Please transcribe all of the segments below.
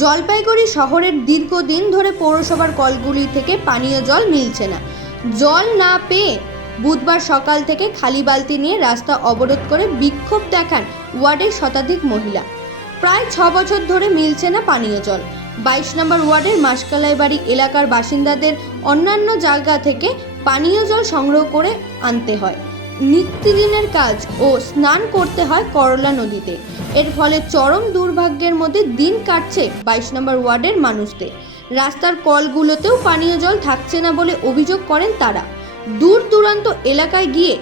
জলপাইগুড়ি শহরের দীর্ঘদিন ধরে পৌরসভার কলগুলি থেকে পানীয় জল মিলছে না। জল না পেয়ে বুধবার সকাল থেকে খালি বালতি নিয়ে রাস্তা অবরোধ করে বিক্ষোভ দেখান ওয়ার্ডের শতাধিক মহিলা। প্রায় ছ বছর ধরে মিলছে না পানীয় জল। বাইশ নম্বর ওয়ার্ডের মাসকালাই বাড়ি এলাকার বাসিন্দাদের অন্যান্য জায়গা থেকে পানীয় জল সংগ্রহ করে আনতে হয়। নিত্যদিনের কাজ ও স্নান করতে হয় করলা নদীতে। এর ফলে চরম দুর্ভাগ্যের মধ্যে দিন কাটছে বাইশ নম্বর ওয়ার্ডের মানুষদের রাস্তার কলগুলোতেও পানীয় জল থাকছে না বলে অভিযোগ করেন তারা। দূর দূরান্ত এলাকায় গিয়ে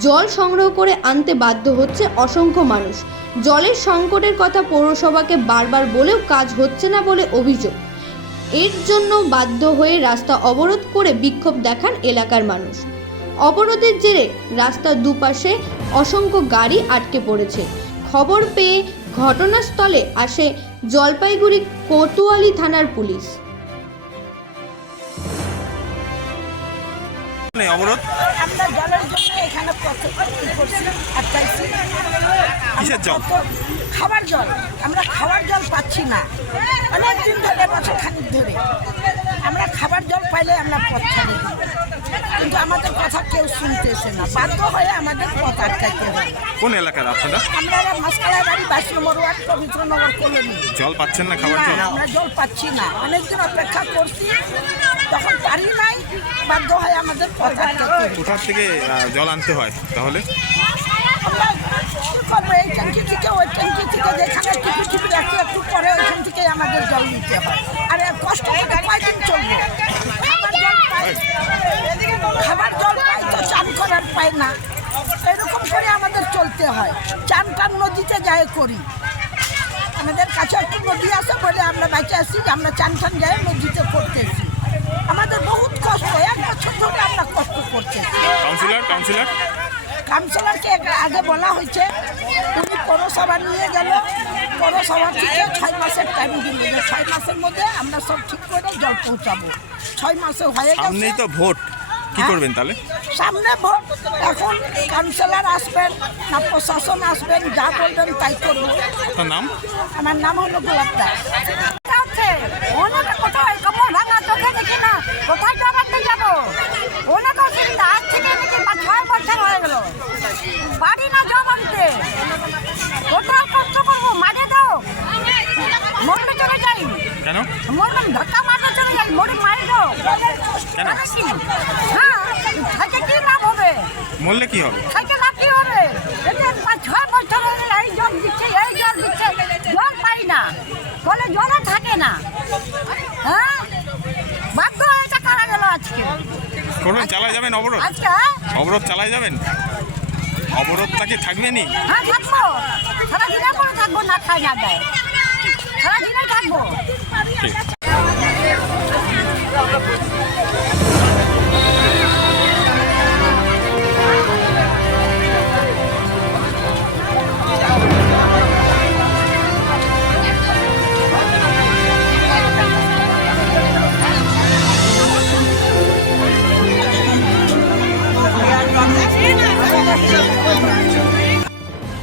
জল সংগ্রহ করে আনতে বাধ্য হচ্ছে অসংখ্য মানুষ। জলের সংকটের কথা পৌরসভাকে বারবার বলেও কাজ হচ্ছে না বলে অভিযোগ। এর জন্য বাধ্য হয়ে রাস্তা অবরোধ করে বিক্ষোভ দেখান এলাকার মানুষ। অবরোধের জেরে রাস্তার দুপাশে অসংখ্য গাড়ি আটকে পড়েছে। খবর পেয়ে ঘটনাস্থলে আসে জলপাইগুড়ি কোতোয়ালি থানার পুলিশ। অবরোধ? আমরা জলের জন্য এখানে প্রস্তুত করছি কিসের জল? খাবার জল। আমরা খাবার জল পাচ্ছি না। অনেক দিন ধরে বছর খানিক ধরে। আমরা খাবার জল পাইলে আমরা পথ ছাড়ি। কিন্তু আমাদের কথা কেউ শুনতেছে না। বাধ্য হয়ে আমাদের পথ আটকাইতে হয়। কোন এলাকার আপনারা? আমরা মাসকালায় বাড়ি বাইশ নম্বর ওয়ার্ড পবিত্রনগর কলোনি। জল পাচ্ছেন না খাবার জল? আমরা জল পাচ্ছি না। অনেকদিন অপেক্ষা করছি। তখন পারি নাই বাধ্য হয়ে আমাদের পথ আটকাইতে কোথা থেকে জল আনতে হয় তাহলে আমরা কি করব এই ট্যাঙ্কি থেকে ওই ট্যাঙ্কি থেকে যেখানে টিপি টিপি রাখি, একটু পরে ওইখান থেকে আমাদের জল নিতে হয়। আর কষ্ট করে কয়দিন চলবে? খাবার জল পাই তো, চান করার পাই না। এরকম করে আমাদের চলতে হয়। চান টান নদীতে যায় করি। আমাদের কাছে একটু নদী আছে বলে আমরা বাইচে আসি যে আমরা চান টান যাই নদীতে করতেছি আমাদের বহুত কষ্ট, এক বছর ধরে আমরা কষ্ট করতেছি। কাউন্সিলর কাউন্সিলর কাউন্সিলরকে আগে বলা হয়েছে উনি পৌরসভা নিয়ে গেল পৌরসভা থেকে ছয় মাসের টাইম দিল ছয় মাসের মধ্যে আমরা সব ঠিক করে জল পৌঁছাবো। ছয় মাসে হয়ে গেছে। সামনেই তো ভোট। কি হ্যাঁ? করবেন তাহলে? সামনে ভোট। এখন কাউন্সিলর আসবেন না প্রশাসন আসবেন যা বলবেন তাই করব। নাম? আমার নাম হলো গোলাপ দাস। বাড়ি না জব আনতে কোথাও কষ্ট করব মাঝে দাও মরলে চলে যাই। কেন? মরলাম ধাক্কা মারলে চলে যাই মরে মারি দাও কেন? হ্যাঁ থাকে কি লাভ হবে? মরলে কি হবে? থাকে লাভ কি হবে? এটা ছয় বছর হয়ে এই জল দিচ্ছে এই জল দিচ্ছে জল পাই না। বলে জলও থাকে না। হ্যাঁ? বাধ্য হয়েছে কারা গেল আজকে? করবেন চালায় যাবেন অবরোধ? আজকে হ্যাঁ? অবরোধ চালায় যাবেন? অবরোধটা কি হ্যাঁ থাকব। সারা দিনে করে থাকব না খাই না দেয়। সারা দিনে থাকব